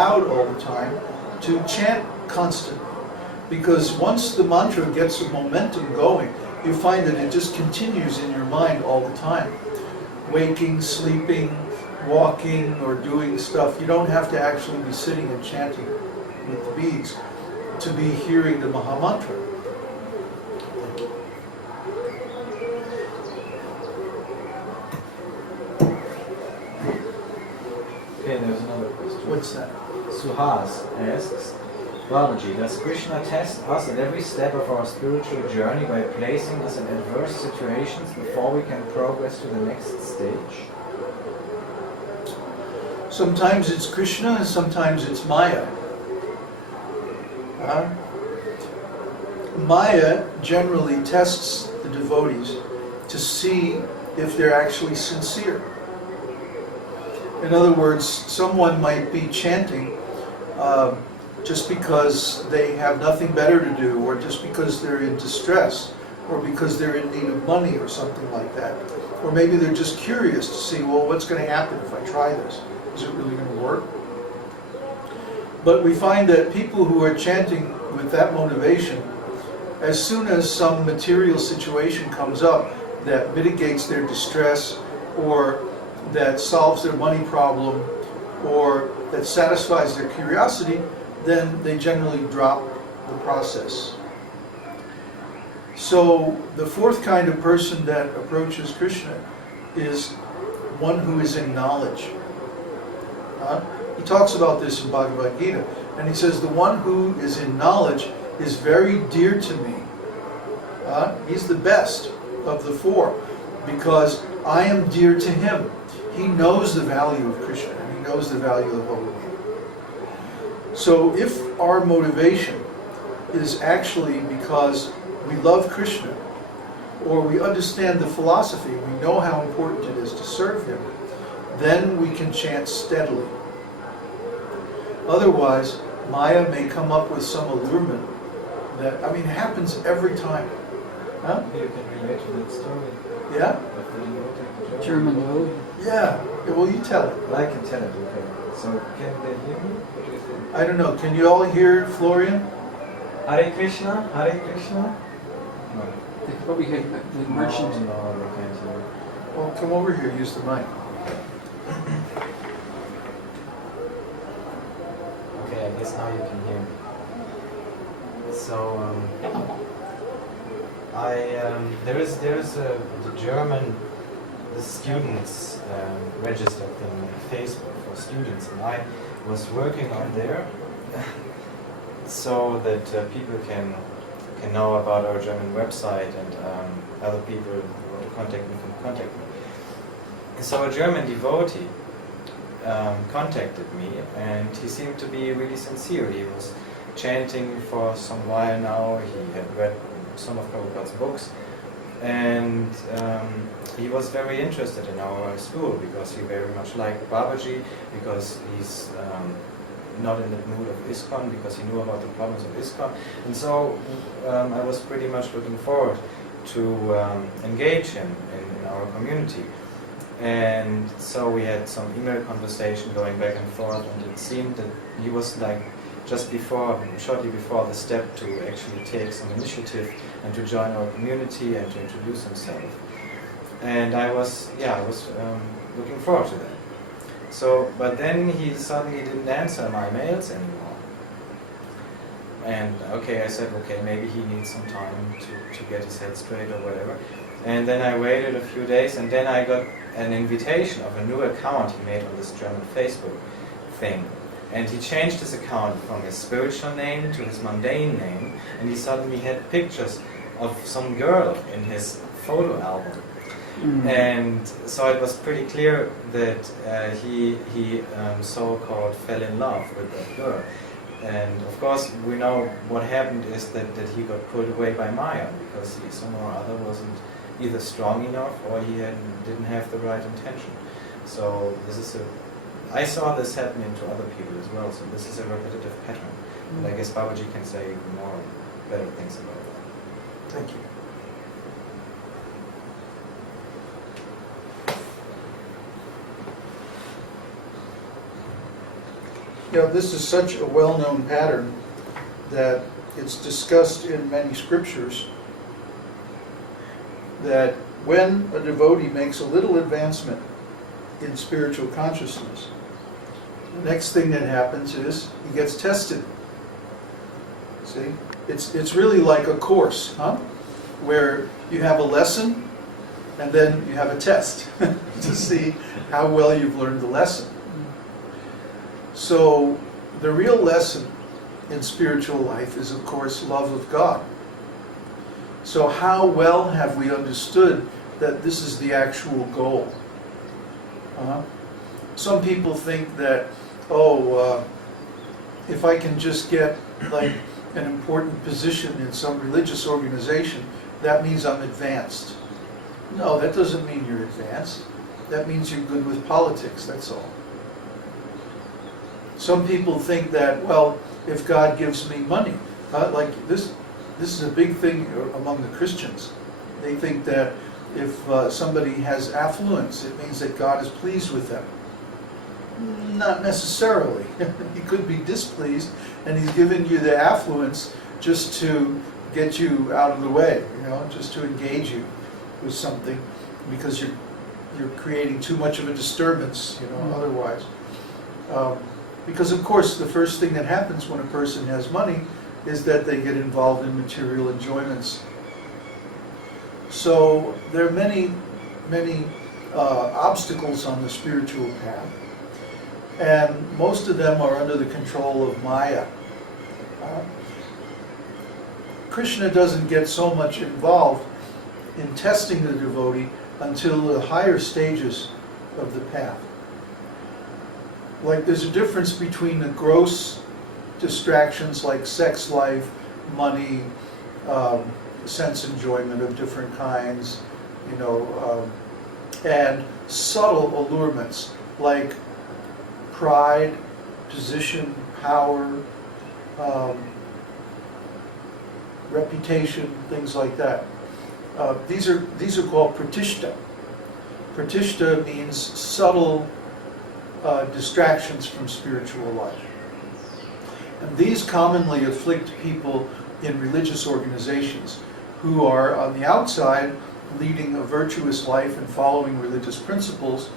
loud all the time, to chant constantly. Because once the mantra gets a momentum going, you find that it just continues in your mind all the time. Waking, sleeping, walking, or doing stuff. You don't have to actually be sitting and chanting with the beads to be hearing the Mahamantra. Okay, there's another question. What's that? Suhas asks, Babaji, does Krishna test us at every step of our spiritual journey by placing us in adverse situations before we can progress to the next stage? Sometimes it's Krishna and sometimes it's Maya. Maya generally tests the devotees to see if they're actually sincere. In other words, someone might be chanting just because they have nothing better to do, or just because they're in distress, or because they're in need of money or something like that. Or maybe they're just curious to see, well, what's going to happen if I try this? Is it really going to work? But we find that people who are chanting with that motivation, as soon as some material situation comes up that mitigates their distress, or that solves their money problem, or that satisfies their curiosity, then they generally drop the process. So the fourth kind of person that approaches Krishna is one who is in knowledge. He talks about this in Bhagavad Gita, and he says the one who is in knowledge is very dear to me. He's the best of the four, because I am dear to him. He knows the value of Krishna, and he knows the value of Bhagavan. So if our motivation is actually because we love Krishna, or we understand the philosophy, we know how important it is to serve him, then we can chant steadily. Otherwise, Maya may come up with some allurement that, it happens every time. Huh? You can relate to that story. Yeah? German road? Yeah. Well, you tell it. Well, I can tell it, okay. So, can they hear me? What do you think? I don't know. Can you all hear Florian? Hare Krishna? Hare Krishna? No. They could probably hear the merchant. No, they can't hear. Well, come over here. Use the mic. Okay, I guess now you can hear me. So, there is the German, the students register thing on Facebook for students, and I was working on there so that people can know about our German website, and other people who want to contact me can contact me. So a German devotee contacted me, and he seemed to be really sincere. He was chanting for some while now. He had read some of Prabhupada's books, and he was very interested in our school because he very much liked Babaji, because he's not in the mood of ISKCON, because he knew about the problems of ISKCON. And so I was pretty much looking forward to engage him in our community. And so we had some email conversation going back and forth, and it seemed that he was like shortly before the step to actually take some initiative and to join our community and to introduce himself. And I was looking forward to that. So, but then he suddenly didn't answer my mails anymore. And okay, I said, okay, maybe he needs some time to get his head straight or whatever. And then I waited a few days, and then I got an invitation of a new account he made on this German Facebook thing. And he changed his account from his spiritual name to his mundane name, and he suddenly had pictures of some girl in his photo album. And so it was pretty clear that he so-called fell in love with that girl. And of course we know what happened is that he got pulled away by Maya, because he somehow or other wasn't either strong enough, or he didn't have the right intention. So I saw this happening to other people as well, so this is a repetitive pattern. And I guess Babaji can say better things about that. Thank you. this is such a well-known pattern that it's discussed in many scriptures, that when a devotee makes a little advancement in spiritual consciousness, the next thing that happens is he gets tested. See? It's really like a course, where you have a lesson and then you have a test to see how well you've learned the lesson. So the real lesson in spiritual life is, of course, love of God. So how well have we understood that this is the actual goal? Some people think that, if I can just get like an important position in some religious organization, that means I'm advanced. No, that doesn't mean you're advanced. That means you're good with politics, that's all. Some people think that, well, if God gives me money, like this is a big thing among the Christians. They think that if somebody has affluence, it means that God is pleased with them. Not necessarily. He could be displeased, and he's given you the affluence just to get you out of the way, just to engage you with something, because you're creating too much of a disturbance, otherwise. Because of course the first thing that happens when a person has money is that they get involved in material enjoyments. So there are many obstacles on the spiritual path, and most of them are under the control of Maya. Krishna doesn't get so much involved in testing the devotee until the higher stages of the path. Like there's a difference between the gross distractions like sex life, money, sense enjoyment of different kinds, and subtle allurements like pride, position, power, reputation, things like that. These are called pratishta. Pratishta means subtle distractions from spiritual life. And these commonly afflict people in religious organizations who are on the outside leading a virtuous life and following religious principles,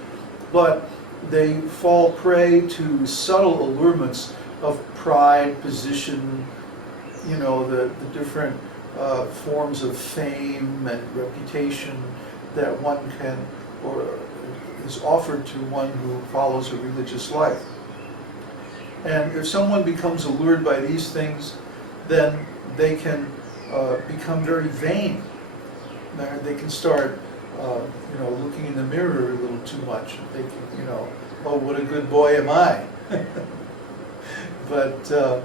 but they fall prey to subtle allurements of pride, position, the different forms of fame and reputation that one can, or is offered to one who follows a religious life. And if someone becomes allured by these things, then they can become very vain. They can start, looking in the mirror a little too much. They can, oh, what a good boy am I. But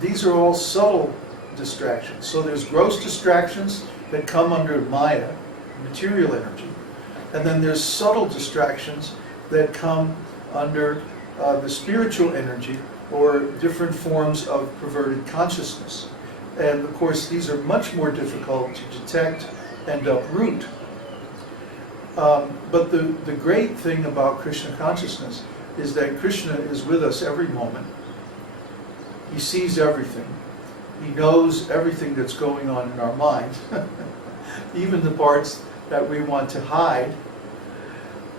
these are all subtle distractions. So there's gross distractions that come under Maya, material energy. And then there's subtle distractions that come under the spiritual energy, or different forms of perverted consciousness. And of course, these are much more difficult to detect and uproot. But the great thing about Krishna consciousness is that Krishna is with us every moment. He sees everything. He knows everything that's going on in our mind, even the parts that we want to hide.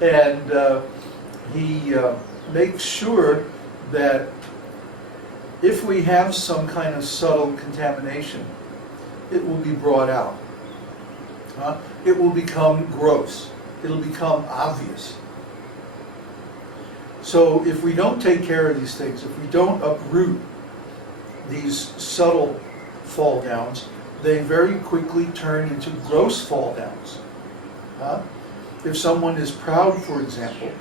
And he makes sure that if we have some kind of subtle contamination, it will be brought out. It will become gross. It'll become obvious. So if we don't take care of these things, if we don't uproot these subtle fall downs, they very quickly turn into gross fall downs. If someone is proud, for example,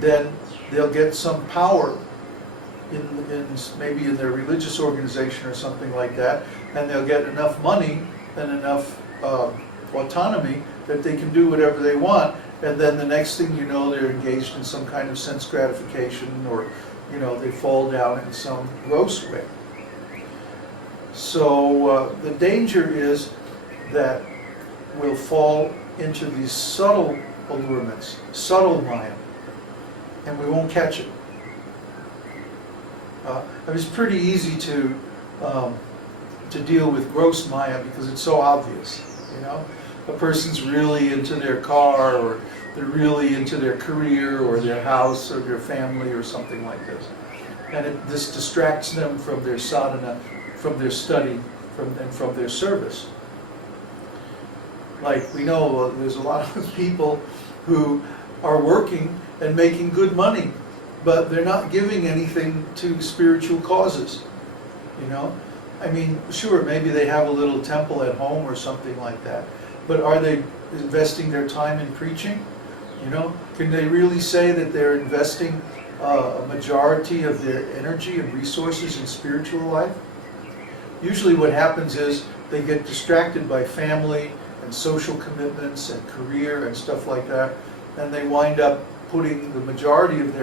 then they'll get some power maybe in their religious organization or something like that, and they'll get enough money and enough autonomy that they can do whatever they want, and then the next thing you know, they're engaged in some kind of sense gratification, or they fall down in some gross way. So the danger is that we'll fall into these subtle allurements, subtle Maya, and we won't catch it. It's pretty easy to deal with gross Maya because it's so obvious, you know? A person's really into their car, or they're really into their career, or their house, or their family, or something like this. And this distracts them from their sadhana, from their study, and from their service. Like, we know there's a lot of people who are working and making good money, but they're not giving anything to spiritual causes, you know? I mean, sure, maybe they have a little temple at home or something like that, but are they investing their time in preaching? You know, can they really say that they're investing a majority of their energy and resources in spiritual life? Usually what happens is they get distracted by family and social commitments and career and stuff like that, and they wind up putting the majority of their